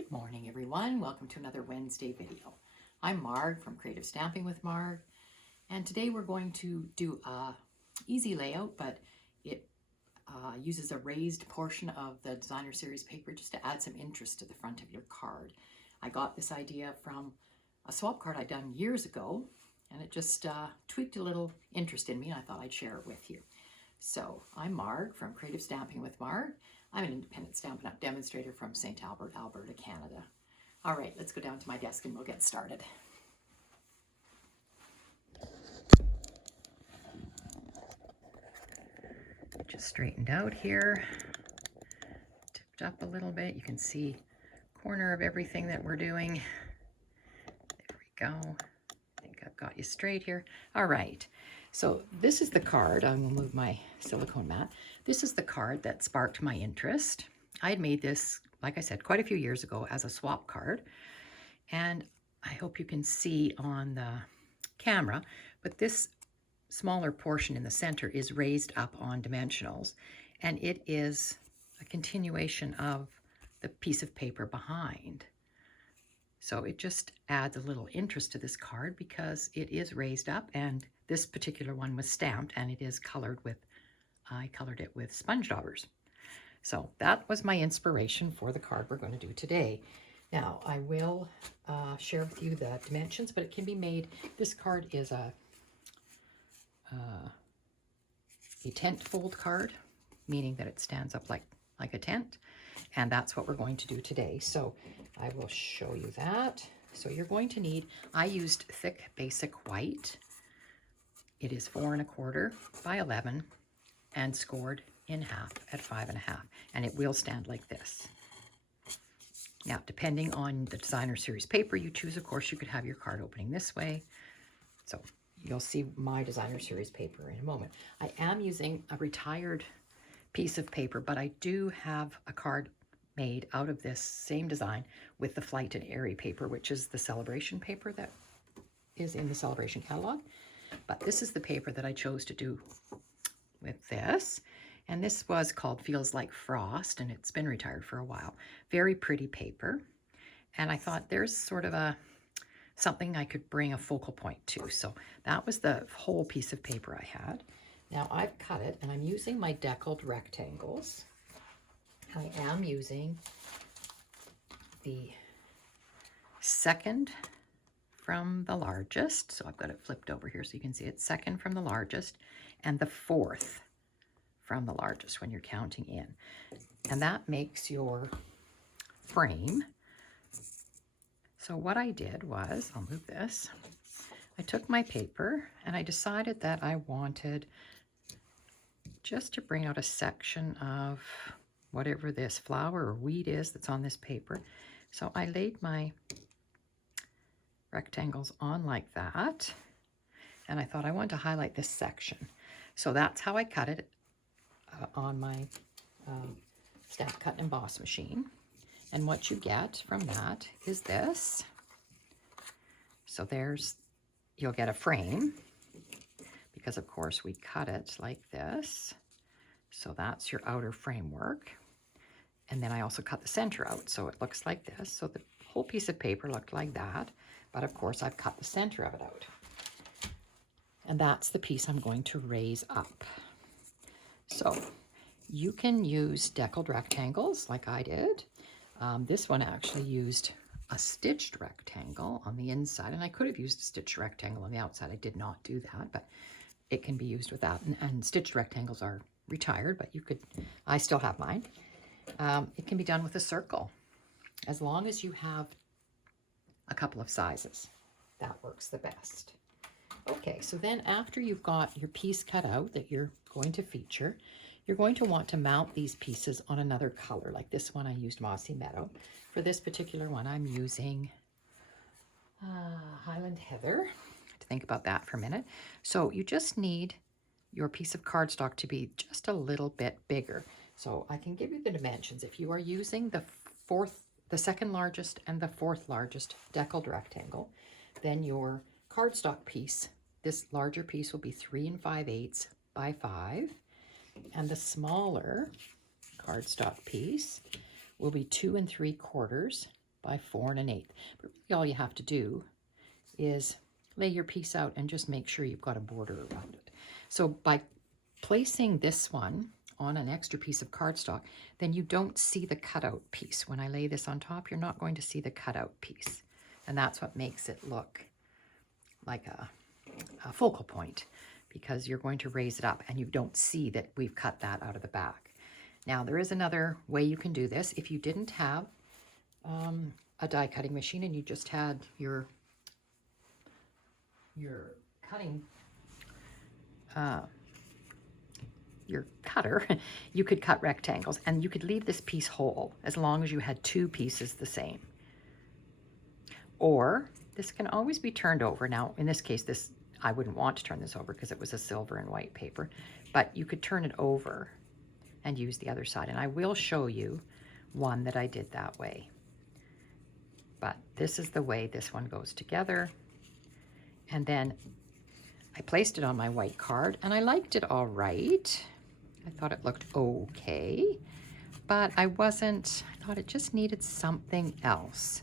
Good morning, everyone. Welcome to another Wednesday video. I'm Marg from Creative Stamping with Marg, and today we're going to do a easy layout, but it uses a raised portion of the designer series paper just to add some interest to the front of your card. I got this idea from a swap card I'd done years ago, and it just tweaked a little interest in me, and I thought I'd share it with you. So I'm Marg from Creative Stamping with Marg. I'm an independent Stampin' Up! Demonstrator from St. Albert, Alberta, Canada. All right, let's go down to my desk and we'll get started. Just straightened out here, tipped up a little bit. You can see corner of everything that we're doing. There we go. I think I've got you straight here. All right, so this is the card. I'm gonna move my silicone mat. This is the card that sparked my interest. I had made this, like I said, quite a few years ago as a swap card. And I hope you can see on the camera, but this smaller portion in the center is raised up on dimensionals. And it is a continuation of the piece of paper behind. So it just adds a little interest to this card because it is raised up, and this particular one was stamped and it is colored with, I colored it with sponge daubers. So that was my inspiration for the card we're going to do today. Now I will share with you the dimensions, but it can be made, this card is a tent fold card, meaning that it stands up like a tent. And that's what we're going to do today. So I will show you that. So you're going to need, I used thick basic white. It is 4 1/4 by 11 and scored in half at 5 1/2. And it will stand like this. Now, depending on the designer series paper you choose, of course, you could have your card opening this way. So you'll see my designer series paper in a moment. I am using a retired piece of paper, but I do have a card made out of this same design with the Flight and Airy paper, which is the celebration paper that is in the celebration catalog. But this is the paper that I chose to do with this. And this was called Feels Like Frost, and it's been retired for a while. Very pretty paper. And I thought there's sort of something I could bring a focal point to. So that was the whole piece of paper I had. Now I've cut it, and I'm using my Deckled Rectangles. I am using the 2nd from the largest. So I've got it flipped over here so you can see it. 2nd from the largest and the 4th from the largest when you're counting in. And that makes your frame. So what I did was, I'll move this. I took my paper and I decided that I wanted just to bring out a section of whatever this flower or weed is that's on this paper. So I laid my rectangles on like that, and I thought I wanted to highlight this section. So that's how I cut it on my Stamp Cut and Emboss machine. And what you get from that is this. So you'll get a frame, because of course we cut it like this. So that's your outer framework. And then I also cut the center out, so it looks like this. So the whole piece of paper looked like that, but of course I've cut the center of it out. And that's the piece I'm going to raise up. So you can use deckled rectangles like I did. This one actually used a stitched rectangle on the inside, and I could have used a stitched rectangle on the outside. I did not do that, but it can be used with that. And stitched rectangles are retired, but you could, I still have mine. It can be done with a circle, as long as you have a couple of sizes. That works the best. Okay, so then after you've got your piece cut out that you're going to feature, you're going to want to mount these pieces on another color. Like this one, I used Mossy Meadow. For this particular one, I'm using Highland Heather. To think about that for a minute. So you just need your piece of cardstock to be just a little bit bigger. So I can give you the dimensions. If you are using the 2nd largest and the 4th largest deckled rectangle, then your cardstock piece, this larger piece, will be 3 5/8 by 5, and the smaller cardstock piece will be 2 3/4 by 4 1/8. But really all you have to do is lay your piece out and just make sure you've got a border around it. So by placing this one on an extra piece of cardstock, then you don't see the cutout piece. When I lay this on top, you're not going to see the cutout piece. And that's what makes it look like a focal point, because you're going to raise it up and you don't see that we've cut that out of the back. Now, there is another way you can do this. If you didn't have a die cutting machine and you just had your cutting your cutter, you could cut rectangles and you could leave this piece whole as long as you had 2 pieces the same. Or this can always be turned over. Now, in this case, this I wouldn't want to turn this over because it was a silver and white paper, but you could turn it over and use the other side. And I will show you one that I did that way. But this is the way this one goes together. And then I placed it on my white card and I liked it all right. I thought it looked okay, but I thought it just needed something else.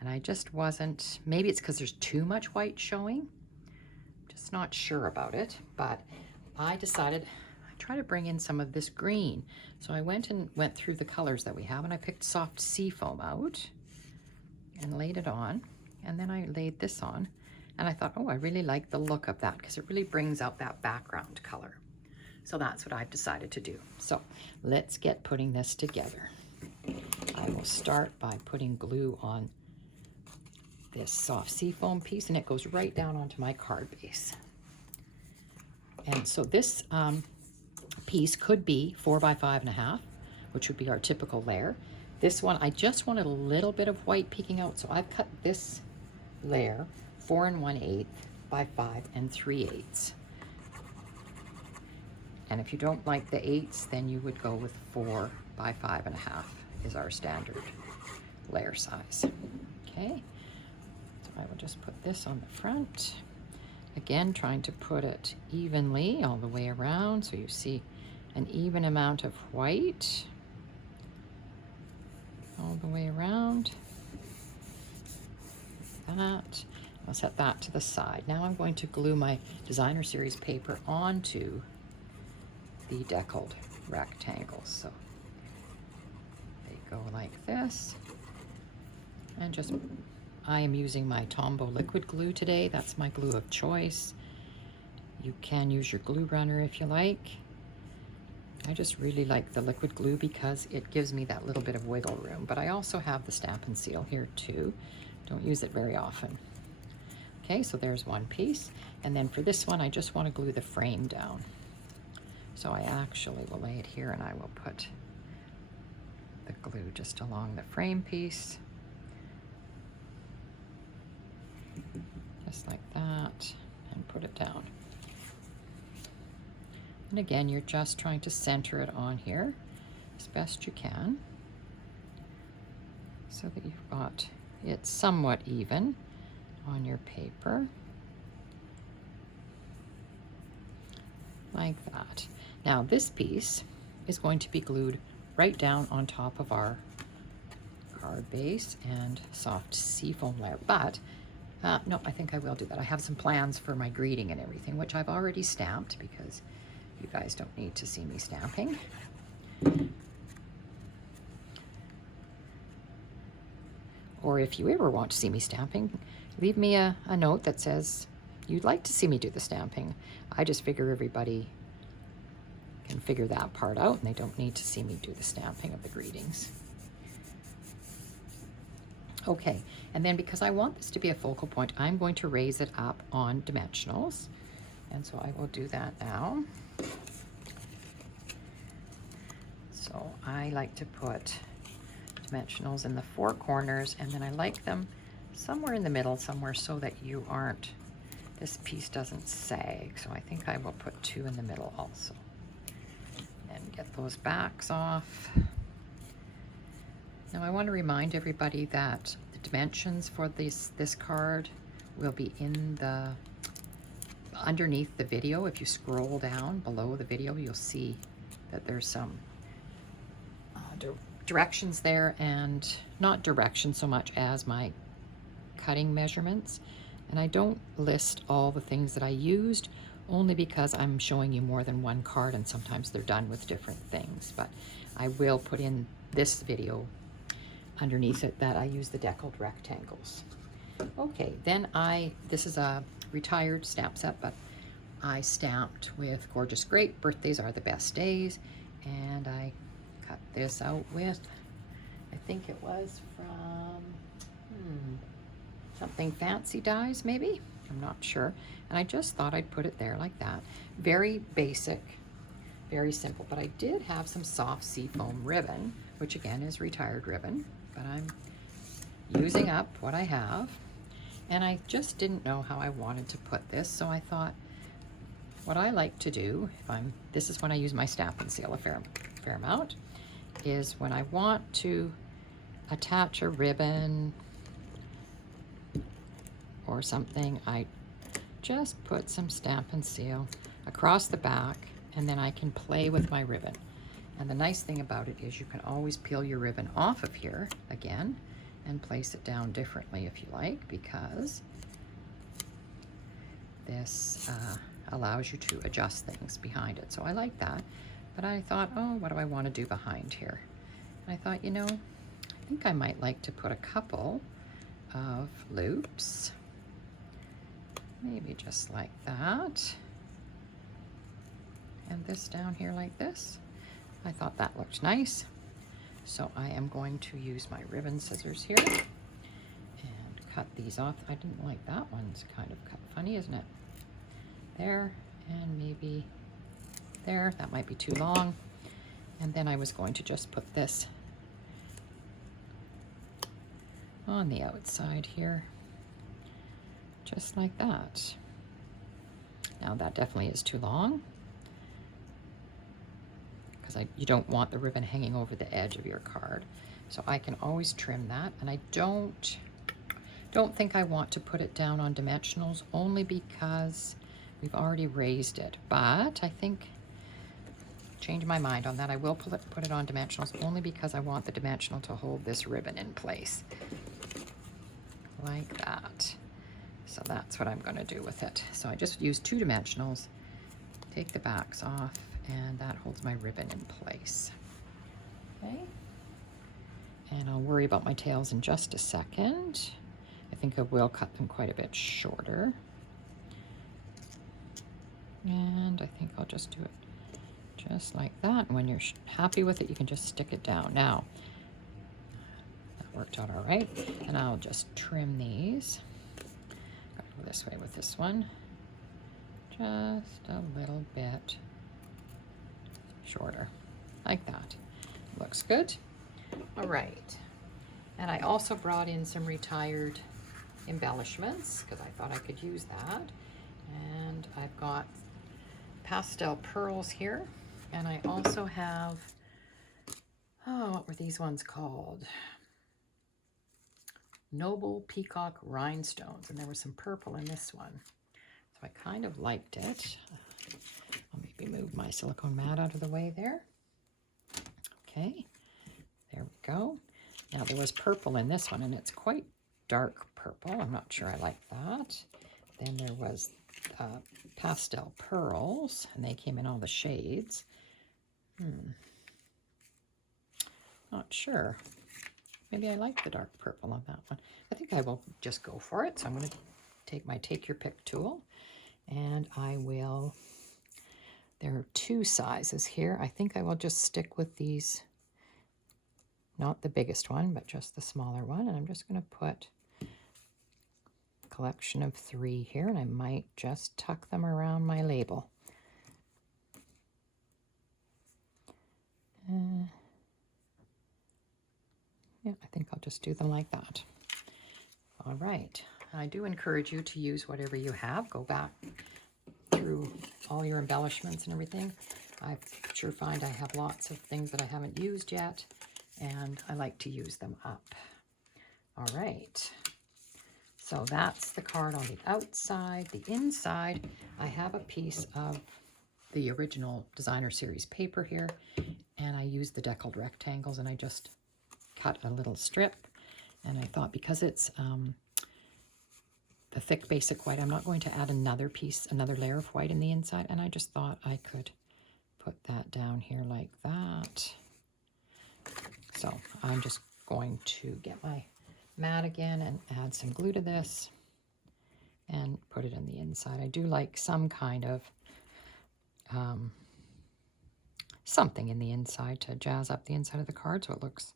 And I just wasn't, maybe it's because there's too much white showing. Just not sure about it, but I decided I'd try to bring in some of this green. So I went through the colors that we have and I picked soft Seafoam out and laid it on. And then I laid this on and I thought, oh, I really like the look of that because it really brings out that background color. So that's what I've decided to do. So let's get putting this together. I will start by putting glue on this soft Seafoam piece, and it goes right down onto my card base. And so this piece could be 4 by 5 1/2, which would be our typical layer. This one, I just wanted a little bit of white peeking out, so I've cut this layer 4 1/8 by 5 3/8. And if you don't like the 8s, then you would go with 4 by 5 1/2 is our standard layer size. Okay. I will just put this on the front. Again, trying to put it evenly all the way around so you see an even amount of white all the way around. That. I'll set that to the side. Now I'm going to glue my designer series paper onto the deckled rectangles. So they go like this. And just I am using my Tombow liquid glue today. That's my glue of choice. You can use your glue runner if you like. I just really like the liquid glue because it gives me that little bit of wiggle room. But I also have the Stampin' Seal here too. Don't use it very often. Okay, so there's one piece. And then for this one, I just want to glue the frame down. So I actually will lay it here and I will put the glue just along the frame piece. Just like that, and put it down. And again, you're just trying to center it on here as best you can so that you've got it somewhat even on your paper. Like that. Now this piece is going to be glued right down on top of our card base and soft Seafoam layer, but no, I think I will do that. I have some plans for my greeting and everything, which I've already stamped because you guys don't need to see me stamping. Or if you ever want to see me stamping, leave me a note that says you'd like to see me do the stamping. I just figure everybody can figure that part out and they don't need to see me do the stamping of the greetings. Okay, and then because I want this to be a focal point, I'm going to raise it up on dimensionals. And so I will do that now. So I like to put dimensionals in the 4 corners, and then I like them somewhere in the middle, somewhere so that you aren't, this piece doesn't sag. So I think I will put 2 in the middle also. And get those backs off. Now I want to remind everybody that the dimensions for this card will be in the underneath the video. If you scroll down below the video, you'll see that there's some directions there, and not directions so much as my cutting measurements. And I don't list all the things that I used, only because I'm showing you more than one card and sometimes they're done with different things. But I will put in this video underneath it that I use the Deckled Rectangles. Okay, then this is a retired stamp set, but I stamped with Gorgeous Grape, Birthdays Are the Best Days, and I cut this out with, I think it was from something Fancy Dyes, maybe? I'm not sure. And I just thought I'd put it there like that. Very basic, very simple. But I did have some soft Seafoam ribbon, which again is retired ribbon, but I'm using up what I have. And I just didn't know how I wanted to put this, so I thought what I like to do, this is when I use my Stampin' Seal a fair amount, is when I want to attach a ribbon or something, I just put some Stampin' Seal across the back, and then I can play with my ribbon. And the nice thing about it is you can always peel your ribbon off of here again and place it down differently if you like, because this allows you to adjust things behind it. So I like that. But I thought, oh, what do I want to do behind here? And I thought, you know, I think I might like to put a couple of loops. Maybe just like that. And this down here like this. I thought that looked nice. So I am going to use my ribbon scissors here and cut these off. I didn't like that one's kind of cut funny, isn't it? There, and maybe there. That might be too long. And then I was going to just put this on the outside here, just like that. Now that definitely is too long, because you don't want the ribbon hanging over the edge of your card. So I can always trim that, and I don't think I want to put it down on dimensionals, only because we've already raised it. But I think, change my mind on that, I will put it on dimensionals, only because I want the dimensional to hold this ribbon in place. Like that. So that's what I'm going to do with it. So I just use 2 dimensionals, take the backs off, and that holds my ribbon in place. Okay. And I'll worry about my tails in just a second. I think I will cut them quite a bit shorter. And I think I'll just do it just like that. And when you're happy with it, you can just stick it down. Now, that worked out all right. And I'll just trim these. Gotta go this way with this one. Just a little bit shorter, like that. Looks good. All right. And I also brought in some retired embellishments, because I thought I could use that. And I've got pastel pearls here, and I also have, oh, what were these ones called? Noble Peacock Rhinestones, and there was some purple in this one. So I kind of liked it. I'll maybe move my silicone mat out of the way there. Okay, there we go. Now there was purple in this one, and it's quite dark purple. I'm not sure I like that. Then there was pastel pearls, and they came in all the shades. Not sure. Maybe I like the dark purple on that one. I think I will just go for it. So I'm going to take my Take Your Pick tool, and I will, there are 2 sizes here. I think I will just stick with these, not the biggest one, but just the smaller one. And I'm just going to put a collection of 3 here, and I might just tuck them around my label. Yeah, I think I'll just do them like that. All right. I do encourage you to use whatever you have. Go back through all your embellishments and everything. I sure find I have lots of things that I haven't used yet, and I like to use them up. All right. So that's the card on the outside. The inside, I have a piece of the original Designer Series paper here, and I used the Deckled Rectangles, and I just cut a little strip. And I thought, because it's the thick basic white, I'm not going to add another layer of white in the inside, and I just thought I could put that down here like that. So I'm just going to get my mat again and add some glue to this and put it in the inside. I do like some kind of something in the inside to jazz up the inside of the card so it looks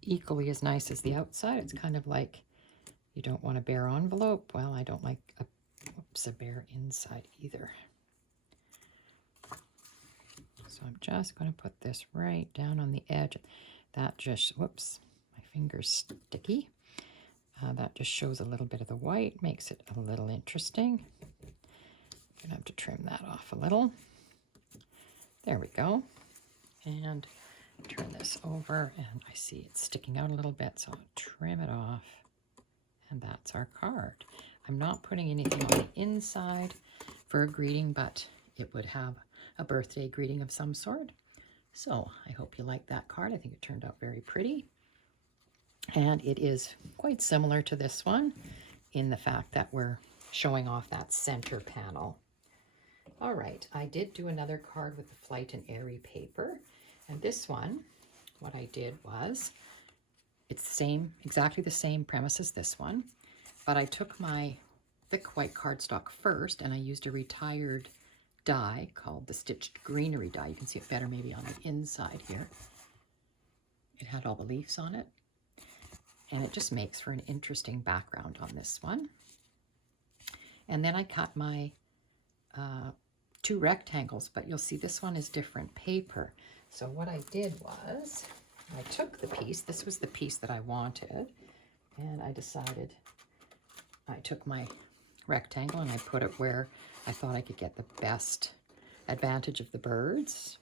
equally as nice as the outside. It's kind of like, you don't want a bare envelope. Well, I don't like a bare inside either. So I'm just going to put this right down on the edge. That just, whoops, my finger's sticky. That just shows a little bit of the white, makes it a little interesting. I'm going to have to trim that off a little. There we go. And turn this over, and I see it's sticking out a little bit, so I'll trim it off. And that's our card. I'm not putting anything on the inside for a greeting, but it would have a birthday greeting of some sort. So I hope you like that card. I think it turned out very pretty. And it is quite similar to this one in the fact that we're showing off that center panel. All right, I did do another card with the Flight and Airy paper. And this one, what I did was, it's the same, exactly the same premise as this one, but I took my thick white cardstock first, and I used a retired die called the Stitched Greenery die. You can see it better maybe on the inside here. It had all the leaves on it, and it just makes for an interesting background on this one. And then I cut my 2 rectangles, but you'll see this one is different paper. So what I did was, I took the piece, this was the piece that I wanted, and I decided, I took my rectangle and I put it where I thought I could get the best advantage of the birds.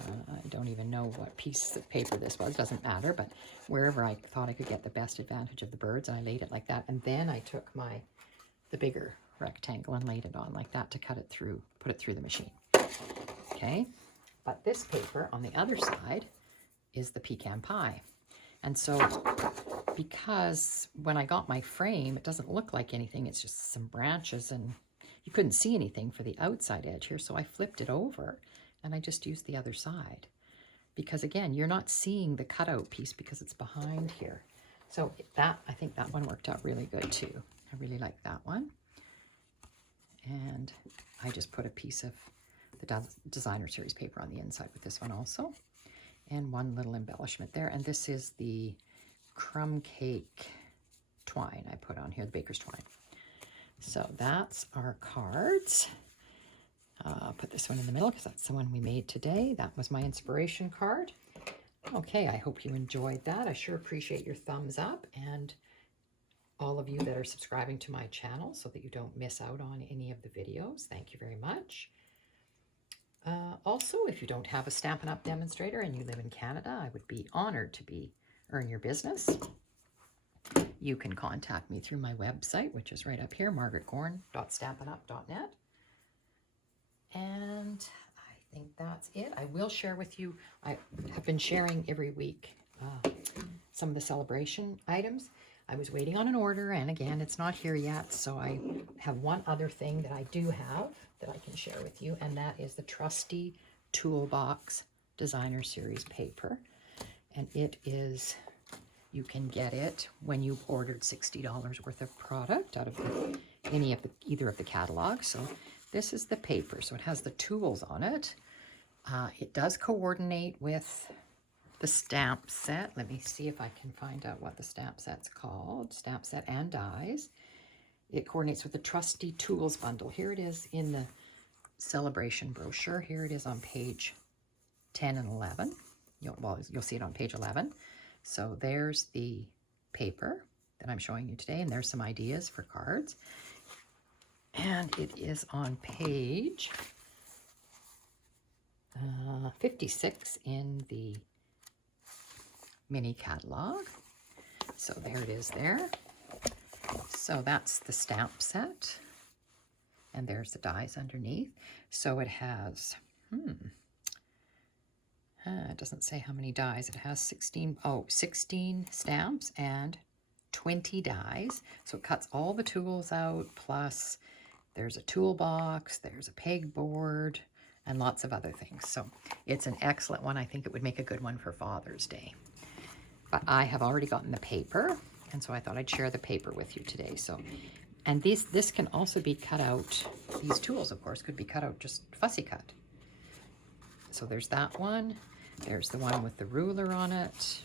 I don't even know what piece of paper this was, doesn't matter, but wherever I thought I could get the best advantage of the birds, and I laid it like that. And then I took the bigger rectangle and laid it on like that to cut it through, put it through the machine. Okay, but this paper on the other side is the pecan pie. And so, because when I got my frame, it doesn't look like anything, it's just some branches, and you couldn't see anything for the outside edge here, so I flipped it over and I just used the other side. Because again, you're not seeing the cutout piece because it's behind here. So that, I think that one worked out really good too. I really like that one. And I just put a piece of the designer series paper on the inside with this one also. And one little embellishment there. And this is the crumb cake twine I put on here, the baker's twine. So that's our cards. I'll put this one in the middle because that's the one we made today. That was my inspiration card. Okay, I hope you enjoyed that. I sure appreciate your thumbs up, and all of you that are subscribing to my channel so that you don't miss out on any of the videos. Thank you very much. Also, if you don't have a Stampin' Up! Demonstrator and you live in Canada, I would be honored to earn your business. You can contact me through my website, which is right up here, margaretgorn.stampinup.net. And I think that's it. I will share with you, I have been sharing every week some of the celebration items. I was waiting on an order, and again, it's not here yet, so I have one other thing that I do have that I can share with you, and that is the Trusty Toolbox Designer Series paper. And it is, you can get it when you've ordered $60 worth of product out of either of the catalogs. So this is the paper, so it has the tools on it. It does coordinate with the stamp set. Let me see if I can find out what the stamp set's called. Stamp set and dies. It coordinates with the Trusty Tools bundle. Here it is in the celebration brochure. Here it is on page 10 and 11. You'll see it on page 11. So there's the paper that I'm showing you today, and there's some ideas for cards. And it is on page 56 in the mini catalog. So there it is there. So that's the stamp set. And there's the dies underneath. So it has It doesn't say how many dies. It has 16 stamps and 20 dies. So it cuts all the tools out, plus there's a toolbox, there's a pegboard, and lots of other things. So it's an excellent one. I think it would make a good one for Father's Day. But I have already gotten the paper, and so I thought I'd share the paper with you today. So, and this can also be cut out. These tools, of course, could be cut out just fussy cut. So there's that one. There's the one with the ruler on it.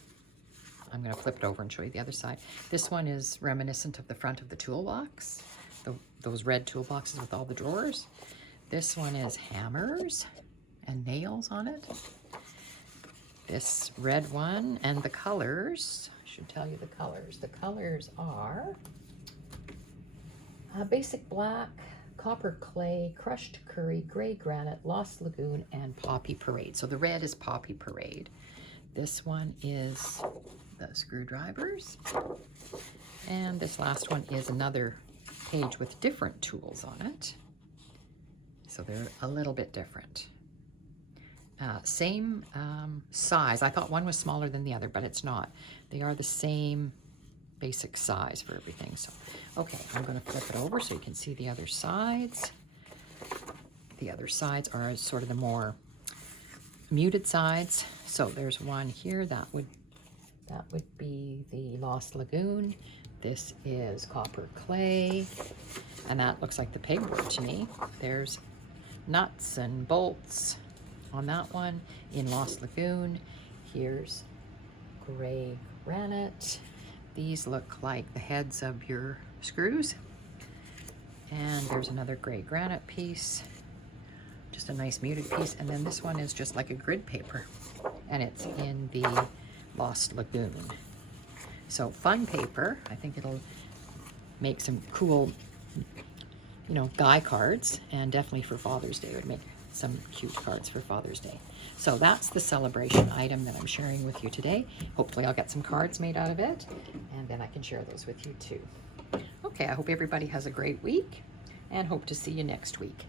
I'm going to flip it over and show you the other side. This one is reminiscent of the front of the toolbox, those red toolboxes with all the drawers. This one is hammers and nails on it. This red one, and the colors, I should tell you the colors. The colors are basic black, copper clay, crushed curry, gray granite, lost lagoon, and poppy parade. So the red is poppy parade. This one is the screwdrivers. And this last one is another page with different tools on it. So they're a little bit different. Same size. I thought one was smaller than the other, but it's not. They are the same basic size for everything. So, okay, I'm going to flip it over so you can see the other sides. The other sides are sort of the more muted sides. So there's one here that would be the Lost Lagoon. This is copper clay, and that looks like the pegboard to me. There's nuts and bolts on that one in Lost Lagoon. Here's gray granite. These look like the heads of your screws. And there's another gray granite piece, just a nice muted piece. And then this one is just like a grid paper, and it's in the Lost Lagoon. So fun paper. I think it'll make some cool, you know, die cards, and definitely for Father's Day it would make some cute cards for Father's Day. So that's the celebration item that I'm sharing with you today. Hopefully I'll get some cards made out of it, and then I can share those with you too. Okay, I hope everybody has a great week, and hope to see you next week.